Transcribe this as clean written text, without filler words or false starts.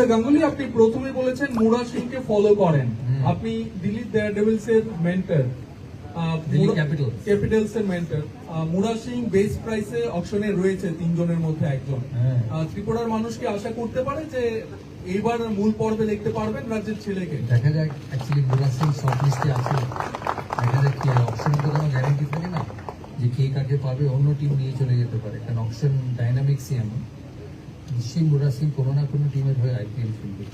Mister Ganguly, আপনি প্রথমে বলেছেন মুরা সিংকে ফলো করেন, আপনি দিল্লি ডেয়ারডেভিলস এর মেন্টর, ক্যাপিটালস এর মেন্টর। মুরা সিং বেস প্রাইসে অকশনে রয়েছে 3 জনের মধ্যে একজন। ত্রিপুরার মানুষ কি আশা করতে পারে যে এইবার মূল পর্বে দেখতে পারবেন রাজ্যের ছেলেকে? দেখা যাক, অ্যাকচুয়ালি মুরা সিং শর্ট লিস্টে আছে, দেখা যাক কি অপশনে তো কোনো গ্যারান্টি থাকে না যে কে কাকে পাবে, অন্য টিম নিয়ে চলে যেতে পারে, কারণ অপশন ডাইনামিক্সই এমন। নিশ্চয়ই মুরা সিং কোনো না কোনো টিমের হয়ে IPL খেলবে।